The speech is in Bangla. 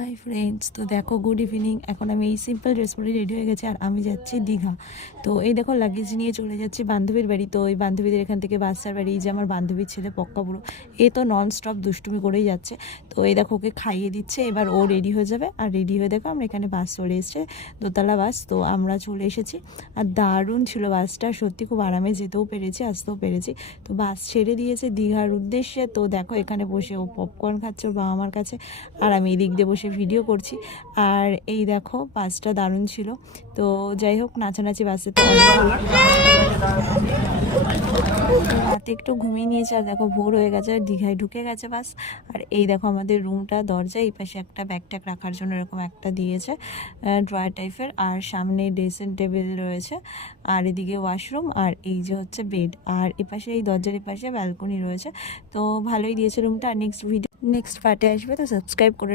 হাই ফ্রেন্ডস, তো দেখো গুড ইভিনিং। এখন আমি এই সিম্পল ড্রেস পরে রেডি হয়ে গেছি আর আমি যাচ্ছি দীঘা। তো এই দেখো লাগেজ নিয়ে চলে যাচ্ছি বান্ধবীর বাড়ি। তো এই বান্ধবীদের এখান থেকে বাচ্চার বাড়ি, যে আমার বান্ধবীর ছেলে পক্কা বুড়ো, এ তো নন স্টপ দুষ্টুমি করেই যাচ্ছে। তো এই দেখো ওকে খাইয়ে দিচ্ছে, এবার ও রেডি হয়ে যাবে। আর রেডি হয়ে দেখো আমরা এখানে বাস চলে এসছে, দোতলা বাস। তো আমরা চলে এসেছি আর দারুণ ছিল বাসটা, সত্যি খুব আরামে যেতেও পেরেছি আসতেও পেরেছি। তো বাস ছেড়ে দিয়েছে দীঘার উদ্দেশ্যে। তো দেখো এখানে বসে ও পপকর্ন খাচ্ছে ওর বাবা মার কাছে, আর আমি এদিক দিয়ে বসে ভিডিও করছি। আর এই দেখো বাসটা দারুণ ছিল। তো যাই হোক, নাচানাচি বাসে তো রাতে একটু ঘুমিয়ে নিয়েছে। আর দেখো ভোর হয়ে গেছে, দীঘায় ঢুকে গেছে বাস। আর এই দেখো আমাদের রুমটা, দরজা এই পাশে একটা ব্যাগ ট্যাগ রাখার জন্য এরকম একটা দিয়েছে, ড্রয়ার টাইপের। আর সামনে ড্রেসিং টেবিল রয়েছে, আর এদিকে ওয়াশরুম, আর এই যে হচ্ছে বেড। আর এপাশে এই দরজার এপাশে ব্যালকনি রয়েছে। তো ভালোই দিয়েছে রুমটা। আর নেক্সট পার্টে আসবে, তো সাবস্ক্রাইব করে